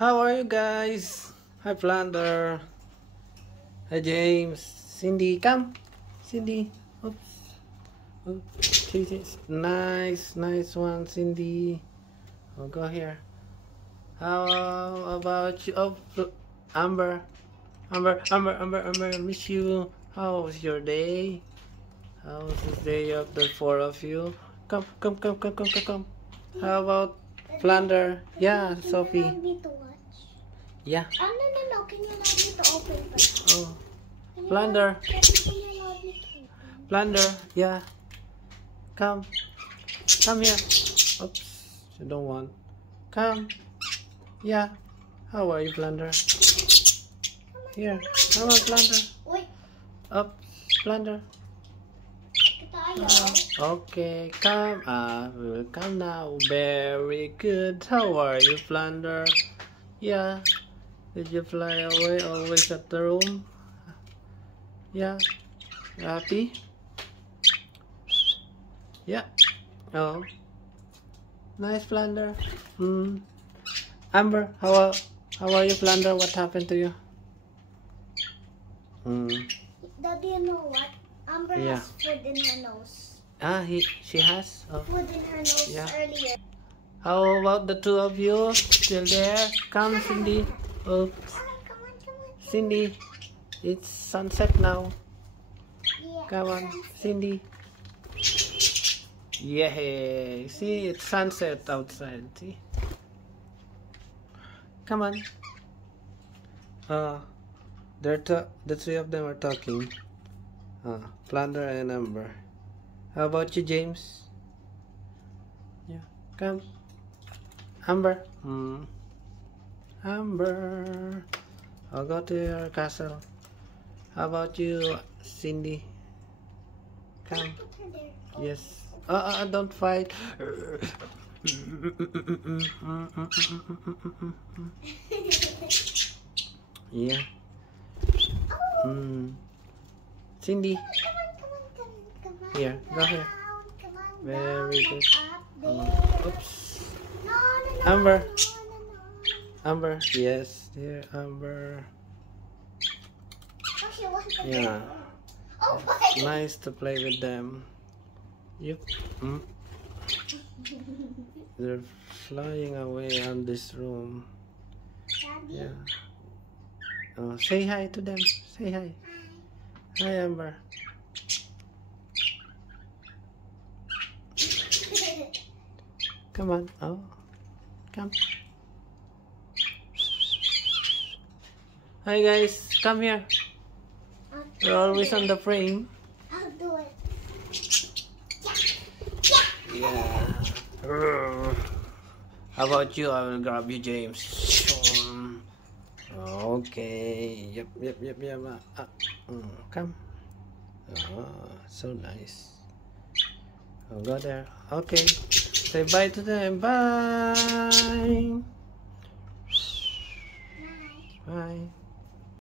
How are you guys? Hi Plunder. Hi James. Cindy, come. Cindy. Oops. Oops. Nice one, Cindy. Oh, go here. How about you? Oh, Amber. I miss you. How was your day? How was the day of the four of you? Come. How about Plunder? Yeah, Sophie. Yeah. Oh, no. Can you allow me to open first? Oh. Plunder. Plunder. Yeah. Come here. Oops. You don't want. Come. Yeah. How are you, Plunder? Here. Come on, Plunder. Up. Plunder. Okay. Come. We will come now. Very good. How are you, Plunder? Yeah. Did you fly away always at the room? Yeah. You happy? Yeah. Oh. Nice, Plunder. Amber, how are you, Plunder? What happened to you? Daddy, you know what? Amber has food in her nose. She has? Oh. Food in her nose earlier. How about the two of you? Still there? Come, Cindy. Oops. Come on. Cindy, it's sunset now. Yeah, Come on, Cindy. Yeah, see, it's sunset outside. See? Come on. The three of them are talking. Plunder and Amber. How about you, James? Yeah, come. Amber. Amber. I'll go to your castle. How about you, Cindy? Come. Yes. Don't fight. Yeah. Cindy. Come on. Here, go here. Very good. Oops. No. Amber. Amber. Yes, dear Amber. Yeah. Nice to play with them. Yep. They're flying away on this room. Yeah. Oh, say hi to them. Say hi. Hi, Amber. Come on. Oh, come. Hi guys, come here. You're always on the frame. I'll do it. Yeah. How about you? I will grab you, James. Okay. Yep. Come. So nice. I'll go there. Okay. Say bye to them. Bye. Bye.